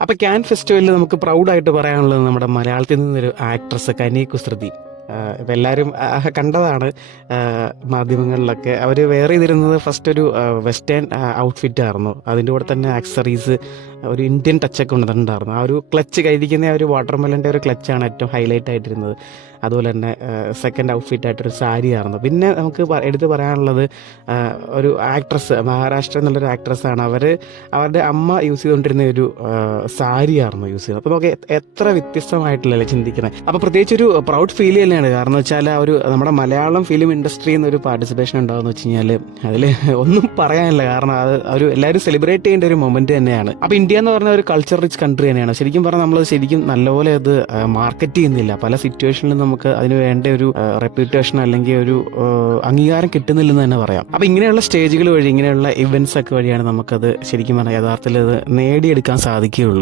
അപ്പോൾ ക്യാൻ ഫെസ്റ്റിവലിൽ നമുക്ക് പ്രൗഡായിട്ട് പറയാനുള്ളത് നമ്മുടെ മലയാളത്തിൽ നിന്നൊരു ആക്ട്രസ് കനി കുസൃതി ഇപ്പം എല്ലാവരും കണ്ടതാണ് മാധ്യമങ്ങളിലൊക്കെ. അവർ വെയർ ചെയ്തിരുന്നത് ഫസ്റ്റ് ഒരു വെസ്റ്റേൺ ഔട്ട്ഫിറ്റ് ആയിരുന്നു. അതിന്റെ കൂടെ തന്നെ ആക്സറീസ് ഒരു ഇന്ത്യൻ ടച്ചൊക്കെ ഉണ്ടായിരുന്നു ആ ഒരു ക്ലച്ച് കൈതിക്കുന്ന ഒരു വാട്ടർമെലന്റെ ഒരു ക്ലച്ചാണ് ഏറ്റവും ഹൈലൈറ്റ് ആയിട്ടിരുന്നത്. അതുപോലെ തന്നെ സെക്കൻഡ് ഔട്ട്ഫിറ്റ് ആയിട്ടൊരു സാരി ആയിരുന്നു. പിന്നെ നമുക്ക് എടുത്തു പറയാനുള്ളത് ഒരു ആക്ട്രസ് മഹാരാഷ്ട്ര എന്നുള്ളൊരു ആക്ട്രസ്സാണ് അവർ അവരുടെ അമ്മ യൂസ് ചെയ്തുകൊണ്ടിരുന്ന ഒരു സാരി ആയിരുന്നു യൂസ് ചെയ്യുന്നത്. അപ്പോൾ നമുക്ക് എത്ര വ്യത്യസ്തമായിട്ടില്ലല്ലേ ചിന്തിക്കുന്നത് അപ്പോൾ പ്രത്യേകിച്ച് ഒരു പ്രൗഡ് ഫീൽ തന്നെയാണ്. കാരണം വെച്ചാൽ ആ ഒരു നമ്മുടെ മലയാളം ഫിലിം ഇൻഡസ്ട്രി നിന്ന് ഒരു പാർട്ടിസിപ്പേഷൻ ഉണ്ടാവുന്ന വെച്ച് കഴിഞ്ഞാൽ അതിൽ ഒന്നും പറയാനില്ല. കാരണം അത് ഒരു എല്ലാവരും സെലിബ്രേറ്റ് ചെയ്യേണ്ട ഒരു മൊമെന്റ് തന്നെയാണ്. അപ്പോൾ ഇന്ത്യ എന്ന് പറഞ്ഞ ഒരു കൾച്ചർ റിച്ച് കൺട്രി തന്നെയാണ്. ശരിക്കും പറഞ്ഞാൽ നമ്മൾ ശരിക്കും നല്ലപോലെ അത് മാർക്കറ്റ് ചെയ്യുന്നില്ല. പല സിറ്റുവേഷനിലും നമുക്ക് അതിന് വേണ്ട ഒരു റെപ്യൂട്ടേഷൻ അല്ലെങ്കിൽ ഒരു അംഗീകാരം കിട്ടുന്നില്ലെന്ന് തന്നെ പറയാം. അപ്പോൾ ഇങ്ങനെയുള്ള സ്റ്റേജുകൾ വഴി ഇങ്ങനെയുള്ള ഇവന്റ്സ് ഒക്കെ വഴിയാണ് നമുക്കത് ശരിക്കും പറഞ്ഞാൽ യഥാർത്ഥത്തിൽ അത് നേടിയെടുക്കാൻ സാധിക്കുകയുള്ളൂ.